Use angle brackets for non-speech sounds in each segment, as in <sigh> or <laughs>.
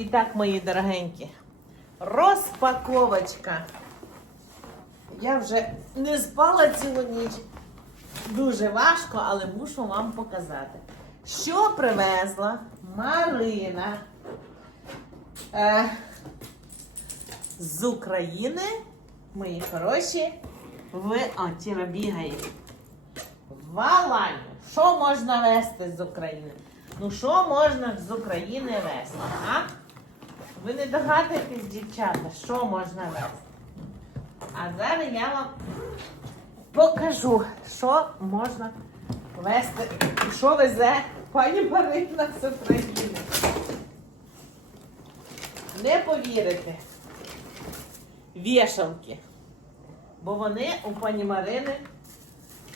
І так, мої дорогенькі, розпаковочка. Я вже не спала цілу ніч. Дуже важко, але мушу вам показати. Що привезла Марина е, з України, мої хороші, в О, Тіра бігає. В Аланію. Що можна вести з України? Ну, що можна з України вести? А? Ви не догадуєтесь, дівчата, що можна вести? А зараз я вам покажу, що можна вести, що везе пані Марина з України. Не повірите. Вішалки. Бо вони у пані Марини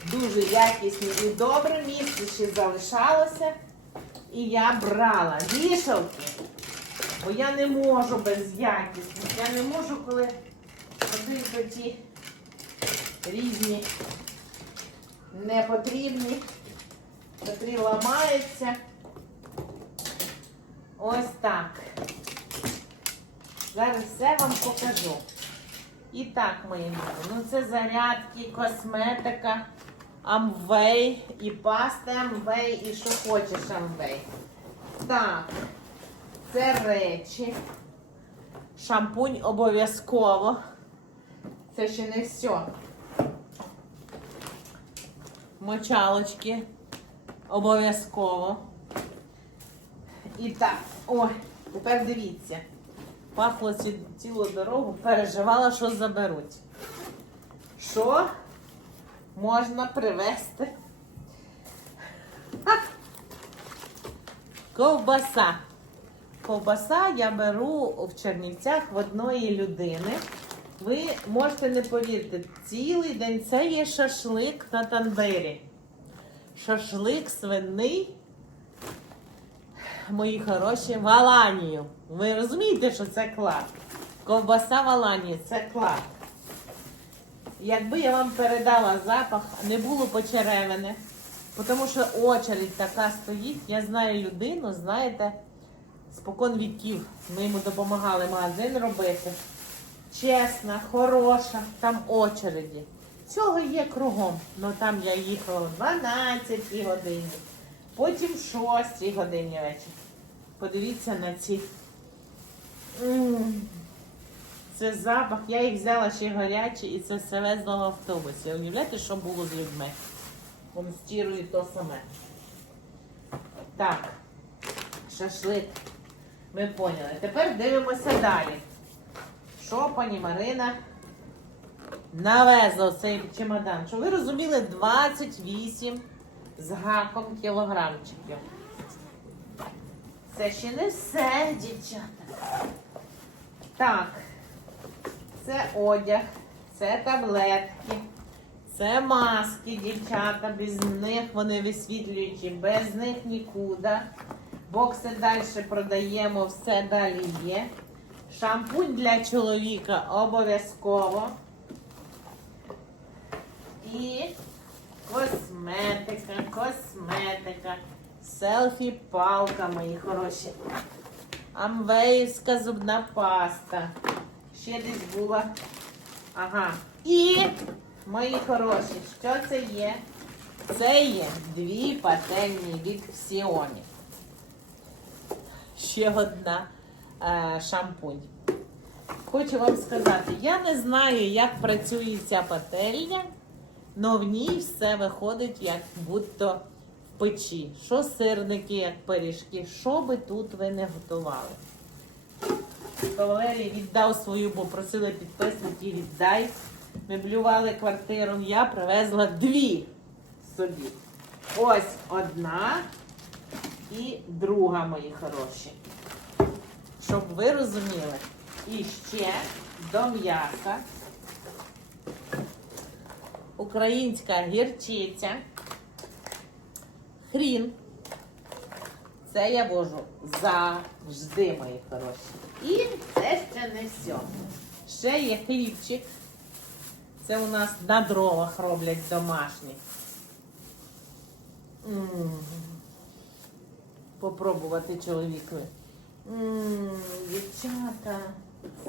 дуже якісні і добре місце ще залишалося. І я брала вішалки. Бо я не можу без якісних. Я не можу, коли один ті різні непотрібні, котрі ламаються. Ось так. Зараз все вам покажу. І так, мої мої, ну це зарядки, косметика, амвей, і паста амвей, і що хочеш амвей. Так, це речі. Шампунь обов'язково. Це ще не все. Мочалочки. Обов'язково. І так, ой, тепер дивіться. Пахло цілу дорогу, переживала, що заберуть. Що можна привезти? Ковбаса. Ковбаса я беру в Чернівцях в одної людини. Ви можете не повірити, цілий день це є шашлик на тандирі. Шашлик свиний, мої хороші, в Аланію. Ви розумієте, що це клад? Ковбаса в Аланії це клад. Якби я вам передала запах, не було почеревини, тому що очередь така стоїть. Я знаю людину, знаєте, спокон віків. Ми йому допомагали магазин робити. Чесна, хороша, там очереді. Цього є кругом. Ну там я їхала в 12 годині, потім в 6 годині вечора. Подивіться на ці. Це запах. Я їх взяла ще гарячі і це все везла в автобусі. Уявляєте, що було з людьми? Вон стірую то саме. Так, шашлик. Ми поняли. Тепер дивимося далі. Що пані Марина навезла цей чемодан? Що ви розуміли, 28 з гаком кілограмчиків. Це ще не все, дівчата. Так, це одяг, це таблетки, це маски, дівчата. Без них вони висвітлюючі, без них нікуди. Бокси далі продаємо, все далі є. Шампунь для чоловіка обов'язково. І косметика, косметика, селфі-палка, мої хороші. Амвеївська зубна паста. Ще десь була. Ага. І, мої хороші, що це є? Це є дві пательні від Сіоні. Ще одна е, шампунь. Хочу вам сказати, я не знаю, як працює ця пательня, але в ній все виходить, як будто в печі. Що сирники, як пиріжки, що би тут ви не готували. Валерій віддав свою, бо просили підписники, віддай. Меблювали квартиру, я привезла дві собі. Ось одна і друга, мої хороші. Щоб ви розуміли. І ще до м'яса. Українська гірчиця. Хрін. Це я вожу завжди, мої хороші. І це ще не все. Ще є хлібчик. Це у нас на дровах роблять домашні. Попробувати чоловікові. М,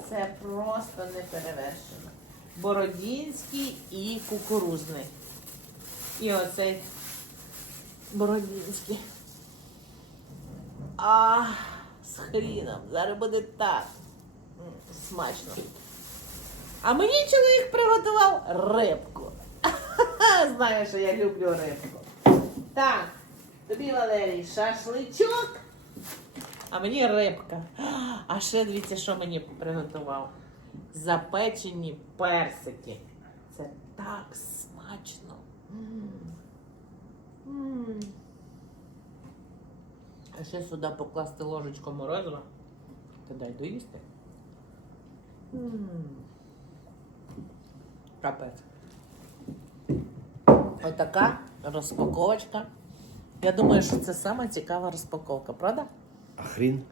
Це просто неперевершено. Бородінський і кукурузний. І оцей Бородінський. А, з хріном. Зараз буде так. Смачно. А мені чоловік приготував рибку. <laughs> Знає, що я люблю рибку. Так, тобі, Валерій, шашличок, а мені рибка. А ще дивіться, що мені приготував. Запечені персики. Це так смачно. М. М. А ще сюди покласти ложечку морозива. Та дай доїсти. М. Капець. Отака розпаковочка. Я думаю, що це саме цікава розпаковка, правда? А хрін?